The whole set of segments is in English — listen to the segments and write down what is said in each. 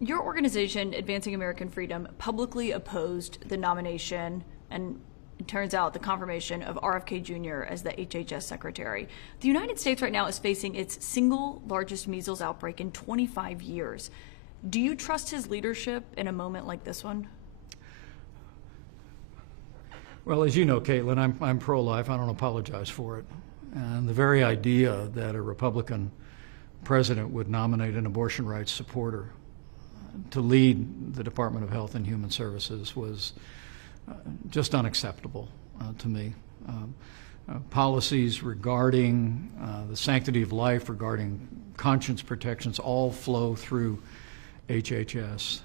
Your organization, Advancing American Freedom, publicly opposed the nomination and, it turns out, the confirmation of RFK Jr. as the HHS Secretary. The United States right now is facing its single largest measles outbreak in 25 years. Do you trust his leadership in a moment like this one? Well, as you know, Caitlin, I'm pro-life. I don't apologize for it. And the very idea that a Republican president would nominate an abortion rights supporter to lead the Department of Health and Human Services was just unacceptable to me. Policies regarding the sanctity of life, regarding conscience protections, all flow through HHS,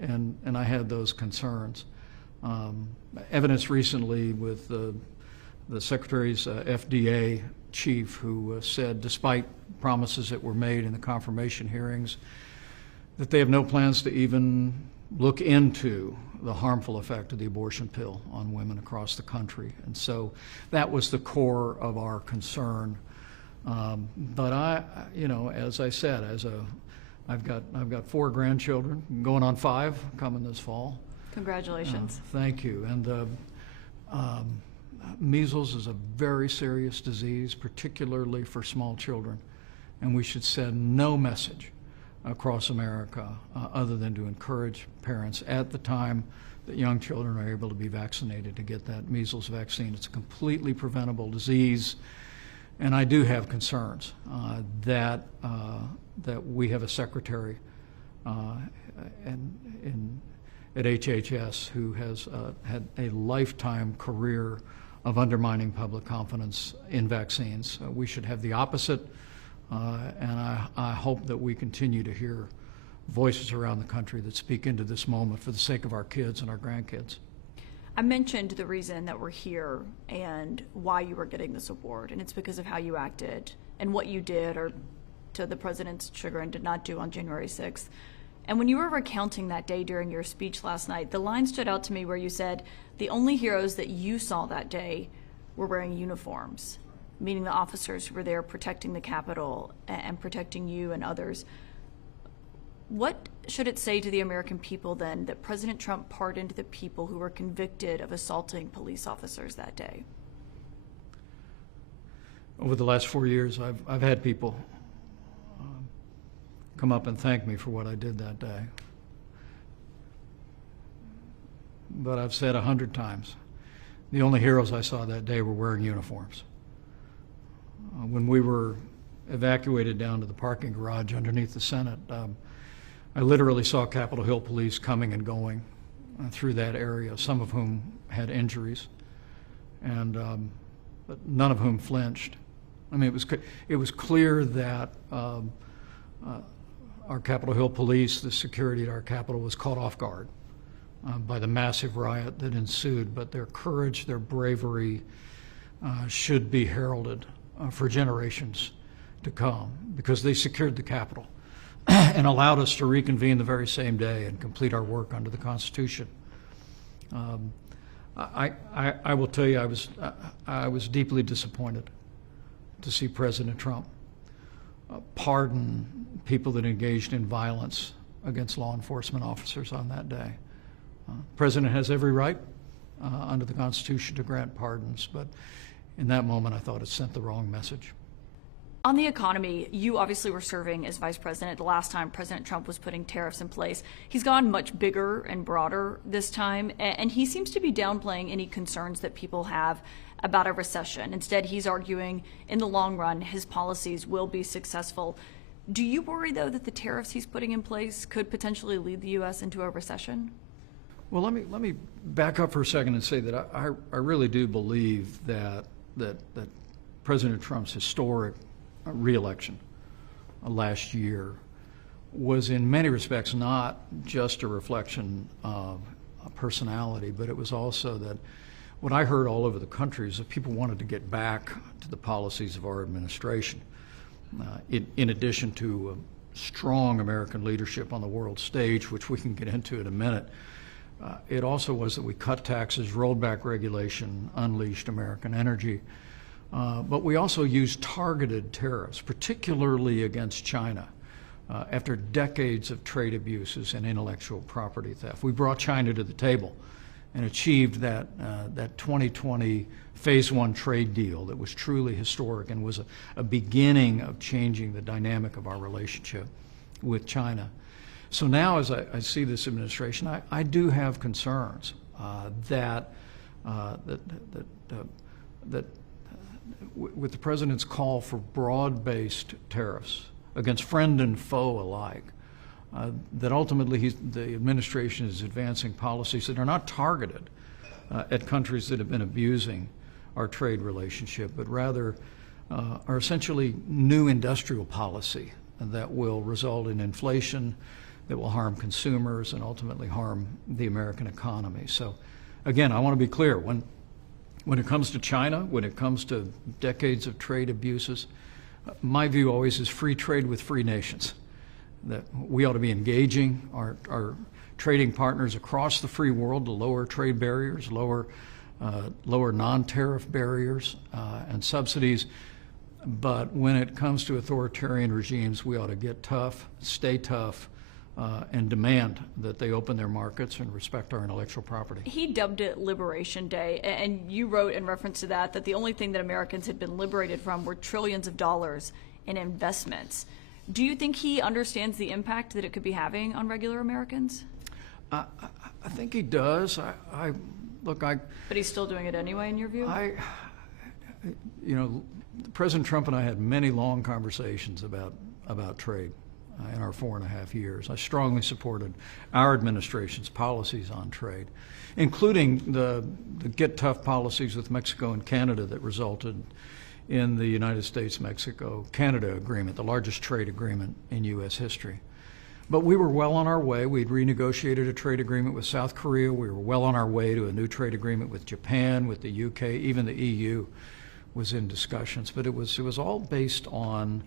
and I had those concerns. Evidence recently with the Secretary's FDA chief, who said, despite promises that were made in the confirmation hearings, that they have no plans to even look into the harmful effect of the abortion pill on women across the country. And so that was the core of our concern. But as I said, I've got 4 grandchildren, going on 5, coming this fall. Congratulations. Thank you. And measles is a very serious disease, particularly for small children, and we should send no message across America other than to encourage parents at the time that young children are able to be vaccinated to get that measles vaccine. It's a completely preventable disease, and I do have concerns that we have a secretary at HHS who has had a lifetime career of undermining public confidence in vaccines. We should have the opposite, and I hope that we continue to hear voices around the country that speak into this moment for the sake of our kids and our grandkids. I mentioned the reason that we're here and why you were getting this award, and it's because of how you acted and what you did, or to the president's chagrin, did not do on January 6th. And when you were recounting that day during your speech last night, the line stood out to me where you said the only heroes that you saw that day were wearing uniforms, meaning the officers who were there protecting the Capitol and protecting you and others. What should it say to the American people then that President Trump pardoned the people who were convicted of assaulting police officers that day? Over the last 4 years, I've had people come up and thank me for what I did that day. But I've said 100 times, the only heroes I saw that day were wearing uniforms. When we were evacuated down to the parking garage underneath the Senate, I literally saw Capitol Hill police coming and going through that area, some of whom had injuries, and but none of whom flinched. I mean, it was clear that our Capitol Hill police, the security at our Capitol, was caught off guard by the massive riot that ensued, but their courage, their bravery should be heralded for generations to come, because they secured the Capitol and allowed us to reconvene the very same day and complete our work under the Constitution. I will tell you, I was deeply disappointed to see President Trump pardon people that engaged in violence against law enforcement officers on that day. The President has every right under the Constitution to grant pardons, but in that moment I thought it sent the wrong message. On the economy, you obviously were serving as vice president the last time President Trump was putting tariffs in place. He's gone much bigger and broader this time, and he seems to be downplaying any concerns that people have about a recession. Instead, he's arguing in the long run his policies will be successful. Do you worry, though, that the tariffs he's putting in place could potentially lead the U.S. into a recession? Well, let me back up for a second and say that I really do believe that President Trump's historic re-election last year was in many respects not just a reflection of a personality, but it was also that what I heard all over the country is that people wanted to get back to the policies of our administration. In addition to strong American leadership on the world stage, which we can get into in a minute, it also was that we cut taxes, rolled back regulation, unleashed American energy. But we also used targeted tariffs, particularly against China, after decades of trade abuses and intellectual property theft. We brought China to the table and achieved that 2020 Phase 1 trade deal that was truly historic and was a beginning of changing the dynamic of our relationship with China. So now, as I see this administration, I do have concerns that with the president's call for broad-based tariffs against friend and foe alike, that ultimately the administration is advancing policies that are not targeted at countries that have been abusing our trade relationship, but rather are essentially new industrial policy that will result in inflation, that will harm consumers and ultimately harm the American economy. So again, I want to be clear, when it comes to China, when it comes to decades of trade abuses, my view always is free trade with free nations, that we ought to be engaging our trading partners across the free world to lower trade barriers, lower non-tariff barriers and subsidies. But when it comes to authoritarian regimes, we ought to get tough, stay tough, and demand that they open their markets and respect our intellectual property. He dubbed it Liberation Day, and you wrote in reference to that the only thing that Americans had been liberated from were trillions of dollars in investments. Do you think he understands the impact that it could be having on regular Americans? I think he does. But he's still doing it anyway, in your view? President Trump and I had many long conversations about trade in our 4.5 years. I strongly supported our administration's policies on trade, including the get tough policies with Mexico and Canada that resulted in the United States-Mexico-Canada agreement, the largest trade agreement in U.S. history. But we were well on our way. We'd renegotiated a trade agreement with South Korea. We were well on our way to a new trade agreement with Japan, with the UK, even the EU was in discussions. But it was all based on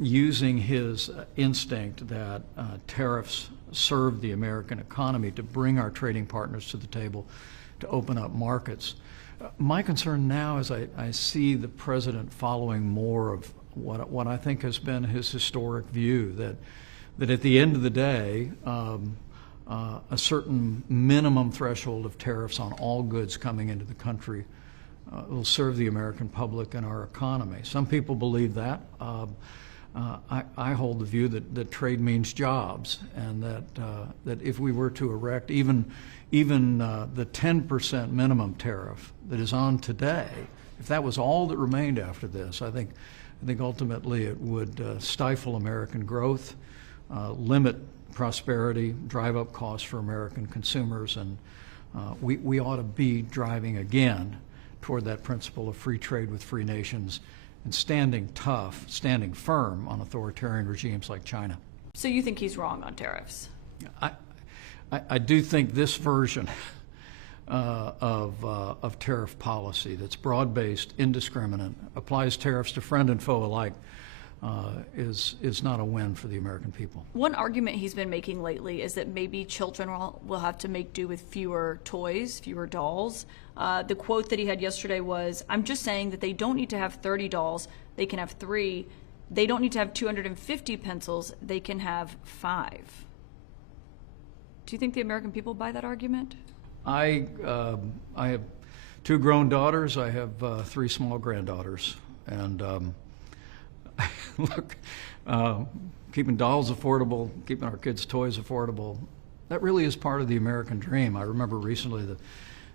using his instinct that tariffs serve the American economy to bring our trading partners to the table, to open up markets. My concern now is I see the president following more of what I think has been his historic view, that at the end of the day, a certain minimum threshold of tariffs on all goods coming into the country will serve the American public and our economy. Some people believe that. I hold the view that trade means jobs, and that if we were to erect even the 10% minimum tariff that is on today, if that was all that remained after this, I think ultimately it would stifle American growth, limit prosperity, drive up costs for American consumers, and we ought to be driving again toward that principle of free trade with free nations and standing tough, standing firm on authoritarian regimes like China. So you think he's wrong on tariffs? I do think this version of tariff policy that's broad-based, indiscriminate, applies tariffs to friend and foe alike, is not a win for the American people. One argument he's been making lately is that maybe children will have to make do with fewer toys, fewer dolls. The quote that he had yesterday was, "I'm just saying that they don't need to have 30 dolls, they can have 3. They don't need to have 250 pencils, they can have 5. Do you think the American people buy that argument? I have 2 grown daughters. I have 3 small granddaughters. And look, keeping dolls affordable, keeping our kids' toys affordable, that really is part of the American dream. I remember recently the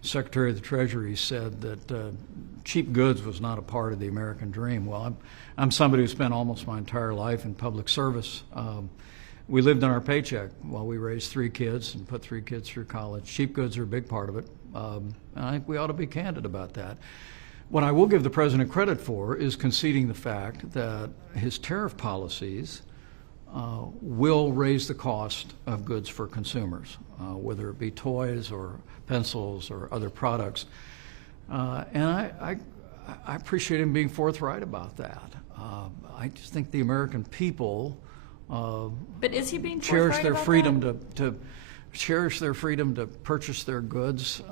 Secretary of the Treasury said that cheap goods was not a part of the American dream. Well, I'm somebody who spent almost my entire life in public service. We lived on our paycheck while we raised 3 kids and put 3 kids through college. Cheap goods are a big part of it. And I think we ought to be candid about that. What I will give the president credit for is conceding the fact that his tariff policies will raise the cost of goods for consumers, whether it be toys or pencils or other products. And I appreciate him being forthright about that. I just think the American people but is he being cherish forthright their about freedom that? to cherish their freedom to purchase their goods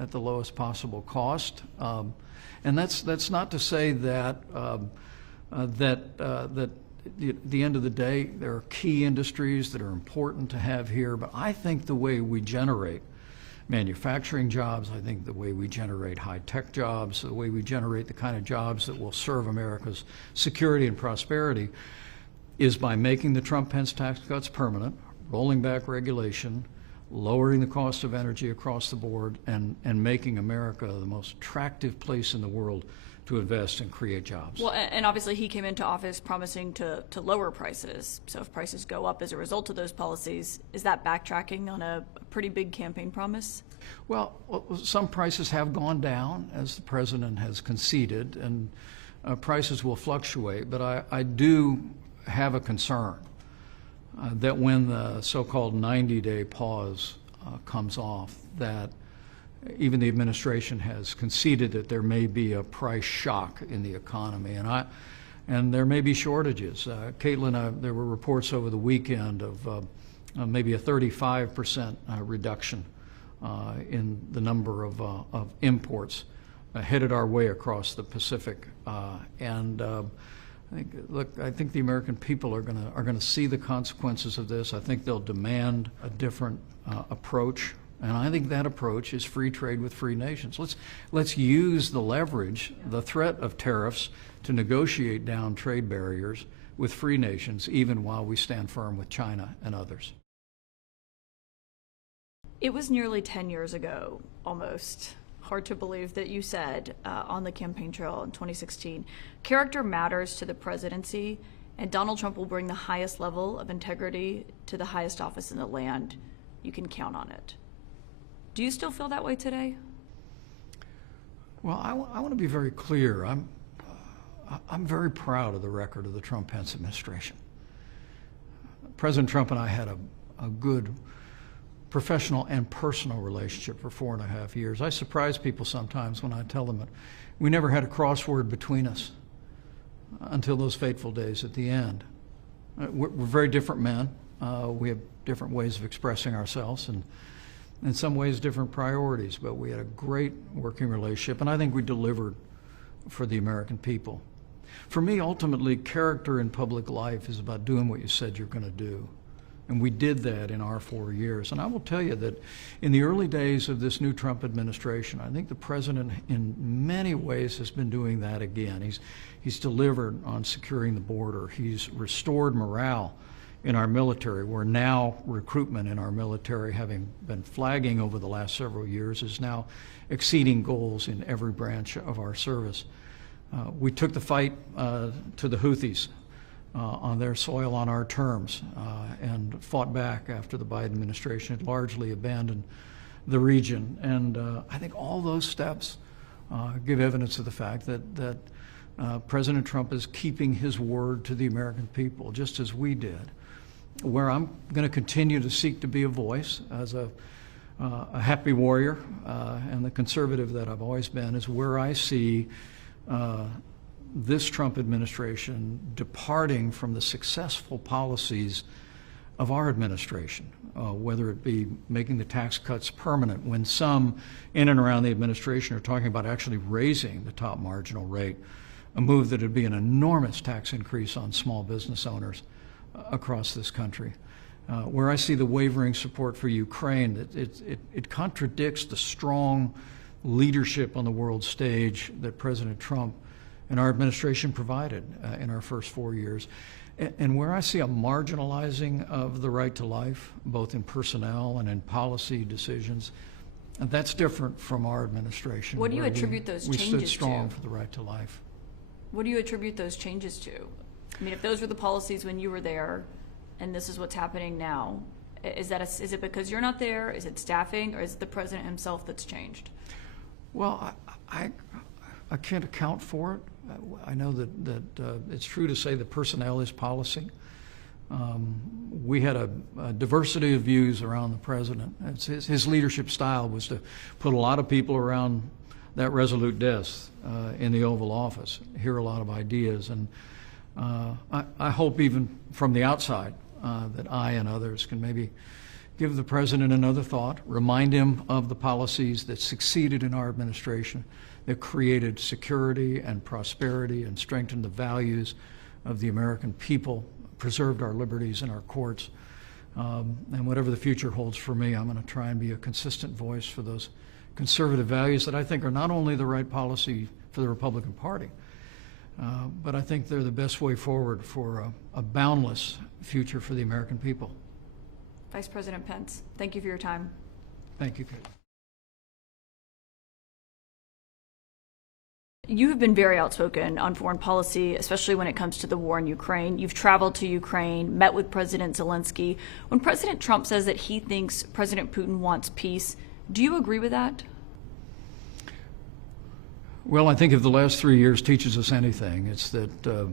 at the lowest possible cost. And that's not to say that at the end of the day, there are key industries that are important to have here, but I think the way we generate manufacturing jobs, I think the way we generate high-tech jobs, the way we generate the kind of jobs that will serve America's security and prosperity is by making the Trump-Pence tax cuts permanent, rolling back regulation, lowering the cost of energy across the board, and making America the most attractive place in the world to invest and create jobs. Well, and obviously he came into office promising to lower prices. So if prices go up as a result of those policies, is that backtracking on a pretty big campaign promise? Well, some prices have gone down, as the president has conceded, and prices will fluctuate. But I do have a concern that when the so-called 90-day pause comes off, that even the administration has conceded that there may be a price shock in the economy, and there may be shortages. Caitlin, there were reports over the weekend of maybe a 35% reduction in the number of imports headed our way across the Pacific. I think the American people are going to see the consequences of this. I think they'll demand a different approach. And I think that approach is free trade with free nations. Let's use the leverage, the threat of tariffs, to negotiate down trade barriers with free nations, even while we stand firm with China and others. It was nearly 10 years ago, almost. Hard to believe that you said on the campaign trail in 2016, character matters to the presidency, and Donald Trump will bring the highest level of integrity to the highest office in the land. You can count on it. Do you still feel that way today? Well, I want to be very clear. I'm very proud of the record of the Trump-Pence administration. President Trump and I had a good professional and personal relationship for 4.5 years. I surprise people sometimes when I tell them that we never had a crossword between us until those fateful days at the end. We're very different men. We have different ways of expressing ourselves, and in some ways different priorities, but we had a great working relationship, and I think we delivered for the American people. For me, ultimately, character in public life is about doing what you said you're going to do. And we did that in our 4 years. And I will tell you that in the early days of this new Trump administration, I think the president in many ways has been doing that again. He's delivered on securing the border. He's restored morale in our military, where now recruitment in our military, having been flagging over the last several years, is now exceeding goals in every branch of our service. We took the fight to the Houthis on their soil on our terms and fought back after the Biden administration had largely abandoned the region. And I think all those steps give evidence of the fact that President Trump is keeping his word to the American people, just as we did. Where I'm going to continue to seek to be a voice as a happy warrior and the conservative that I've always been is where I see this Trump administration departing from the successful policies of our administration, whether it be making the tax cuts permanent, when some in and around the administration are talking about actually raising the top marginal rate, a move that would be an enormous tax increase on small business owners across this country. Where I see the wavering support for Ukraine, it contradicts the strong leadership on the world stage that President Trump and our administration provided in our first 4 years. And where I see a marginalizing of the right to life, both in personnel and in policy decisions, and that's different from our administration. What do you attribute those changes to? We stood strong for the right to life. What do you attribute those changes to? I mean, if those were the policies when you were there, and this is what's happening now, is it because you're not there? Is it staffing, or is it the president himself that's changed? Well, I can't account for it. I know that it's true to say that personnel is policy. We had a diversity of views around the president. His leadership style was to put a lot of people around that resolute desk in the Oval Office, hear a lot of ideas, and I hope even from the outside that I and others can maybe give the president another thought, remind him of the policies that succeeded in our administration, that created security and prosperity and strengthened the values of the American people, preserved our liberties and our courts. And whatever the future holds for me, I'm going to try and be a consistent voice for those conservative values that I think are not only the right policy for the Republican Party, but I think they're the best way forward for a boundless future for the American people. Vice President Pence, thank you for your time. Thank you, Kate. You have been very outspoken on foreign policy, especially when it comes to the war in Ukraine. You've traveled to Ukraine, met with President Zelensky. When President Trump says that he thinks President Putin wants peace, do you agree with that? Well, I think if the last 3 years teaches us anything, it's that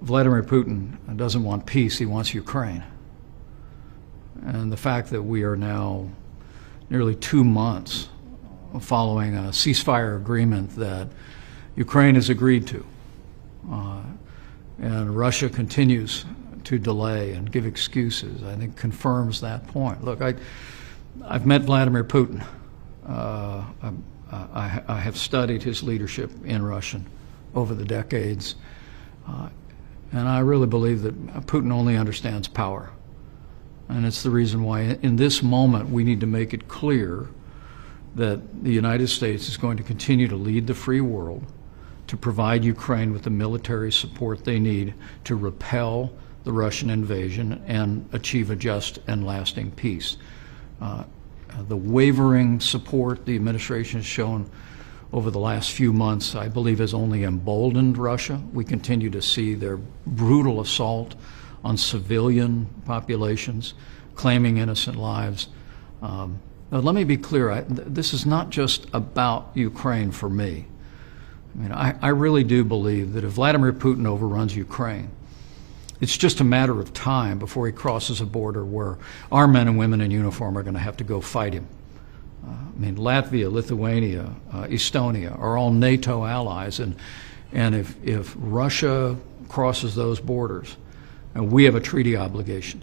Vladimir Putin doesn't want peace, he wants Ukraine. And the fact that we are now nearly 2 months following a ceasefire agreement that Ukraine has agreed to, and Russia continues to delay and give excuses, I think confirms that point. Look, I've met Vladimir Putin. I have studied his leadership in Russia over the decades, and I really believe that Putin only understands power. And it's the reason why in this moment we need to make it clear that the United States is going to continue to lead the free world to provide Ukraine with the military support they need to repel the Russian invasion and achieve a just and lasting peace. The wavering support the administration has shown over the last few months, I believe, has only emboldened Russia. We continue to see their brutal assault on civilian populations, claiming innocent lives. Now, let me be clear, this is not just about Ukraine for me. I mean, I really do believe that if Vladimir Putin overruns Ukraine, it's just a matter of time before he crosses a border where our men and women in uniform are going to have to go fight him. I mean, Latvia, Lithuania, Estonia are all NATO allies, and if Russia crosses those borders, we have a treaty obligation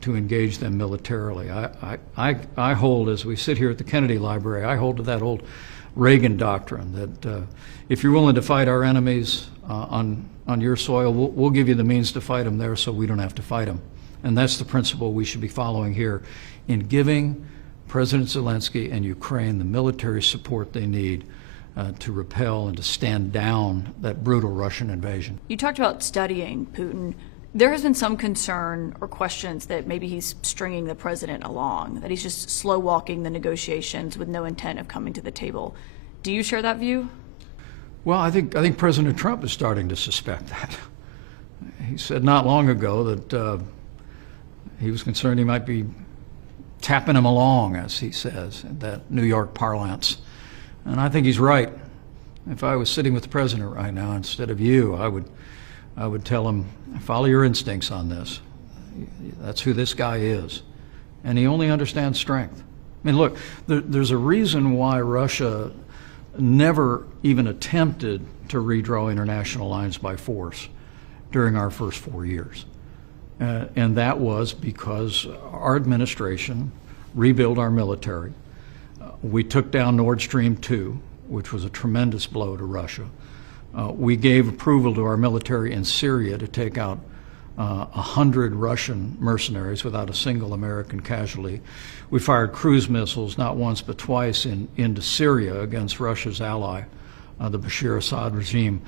to engage them militarily. I hold, as we sit here at the Kennedy Library, I hold to that old Reagan doctrine that if you're willing to fight our enemies on your soil, we'll give you the means to fight them there so we don't have to fight them. And that's the principle we should be following here in giving President Zelensky and Ukraine the military support they need to repel and to stand down that brutal Russian invasion. You talked about studying Putin. There has been some concern or questions that maybe he's stringing the president along, that he's just slow walking the negotiations with no intent of coming to the table. Do you share that view? Well, I think President Trump is starting to suspect that. He said not long ago that he was concerned he might be tapping him along, as he says, in that New York parlance. And I think he's right. If I was sitting with the president right now instead of you, I would tell him, follow your instincts on this. That's who this guy is. And he only understands strength. I mean, look, there's a reason why Russia never even attempted to redraw international lines by force during our first 4 years. And that was because our administration rebuilt our military. We took down Nord Stream 2, which was a tremendous blow to Russia. We gave approval to our military in Syria to take out 100 Russian mercenaries without a single American casualty. We fired cruise missiles not once but twice into Syria against Russia's ally, the Bashar Assad regime.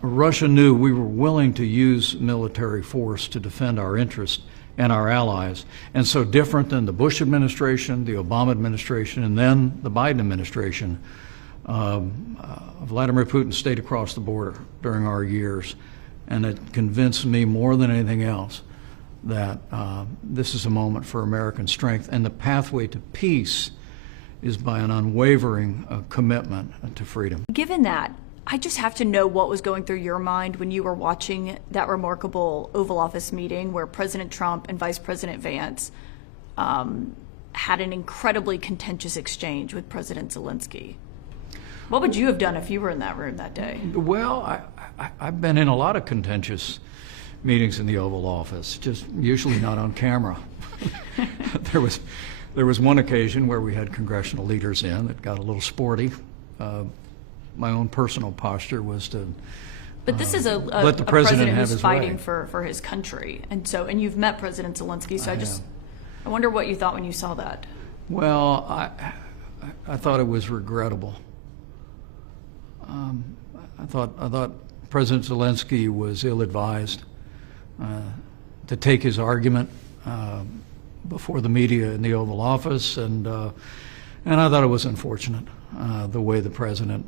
Russia knew we were willing to use military force to defend our interests and our allies. And so different than the Bush administration, the Obama administration, and then the Biden administration, Vladimir Putin stayed across the border during our years. And it convinced me more than anything else that this is a moment for American strength. And the pathway to peace is by an unwavering commitment to freedom. Given that, I just have to know what was going through your mind when you were watching that remarkable Oval Office meeting where President Trump and Vice President Vance had an incredibly contentious exchange with President Zelensky. What would you have done if you were in that room that day? Well, I've been in a lot of contentious meetings in the Oval Office, just usually not on camera. There was one occasion where we had congressional leaders in that got a little sporty. My own personal posture was to But this is let the a president have who's his fighting way. for his country, and you've met President Zelensky, so I wonder what you thought when you saw that. Well, I thought it was regrettable. I thought President Zelensky was ill-advised to take his argument before the media in the Oval Office, and I thought it was unfortunate the way the president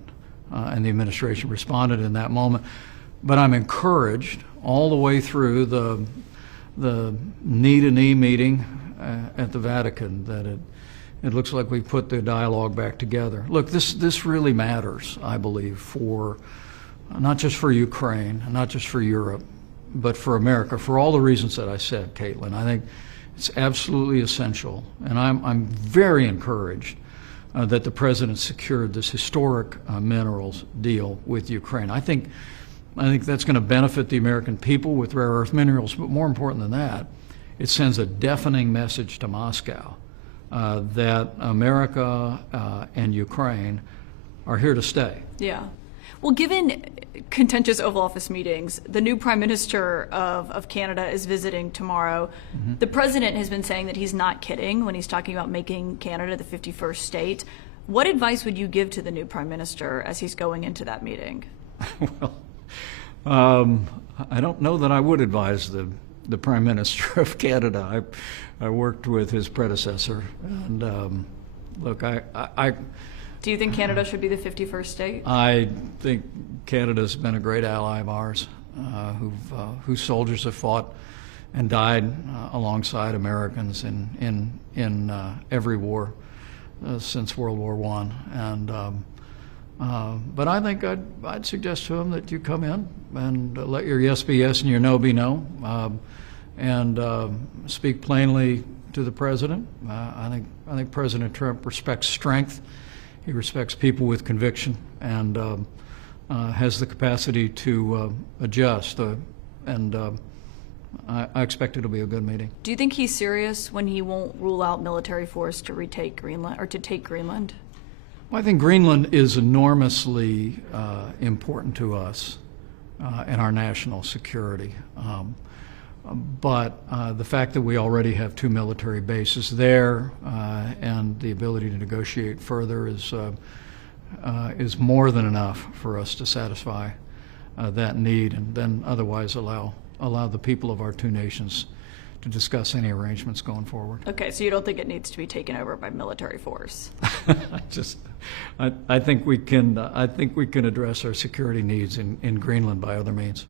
and the administration responded in that moment. But I'm encouraged all the way through the knee-to-knee meeting at the Vatican that it looks like we put the dialogue back together. Look, this really matters, I believe, for not just for Ukraine, not just for Europe, but for America, for all the reasons that I said, Caitlin. I think it's absolutely essential, and I'm very encouraged that the president secured this historic minerals deal with Ukraine. I think that's going to benefit the American people with rare earth minerals, but more important than that, it sends a deafening message to Moscow that America and Ukraine are here to stay. Yeah. Well, given contentious Oval Office meetings, the new Prime Minister of Canada is visiting tomorrow. Mm-hmm. The President has been saying that he's not kidding when he's talking about making Canada the 51st state. What advice would you give to the new Prime Minister as he's going into that meeting? Well, I don't know that I would advise the Prime Minister of Canada. I worked with his predecessor, and look, Do you think Canada should be the 51st state? I think Canada's been a great ally of ours, whose soldiers have fought and died alongside Americans in every war since World War I. And but I think I'd suggest to him that you come in and let your yes be yes and your no be no, and speak plainly to the president. I think President Trump respects strength. He respects people with conviction and has the capacity to adjust. I expect it'll be a good meeting. Do you think he's serious when he won't rule out military force to retake Greenland or to take Greenland? Well, I think Greenland is enormously important to us and our national security. But the fact that we already have 2 military bases there and the ability to negotiate further is more than enough for us to satisfy that need, and then otherwise allow the people of our 2 nations to discuss any arrangements going forward. Okay, so you don't think it needs to be taken over by military force? I think we can address our security needs in Greenland by other means.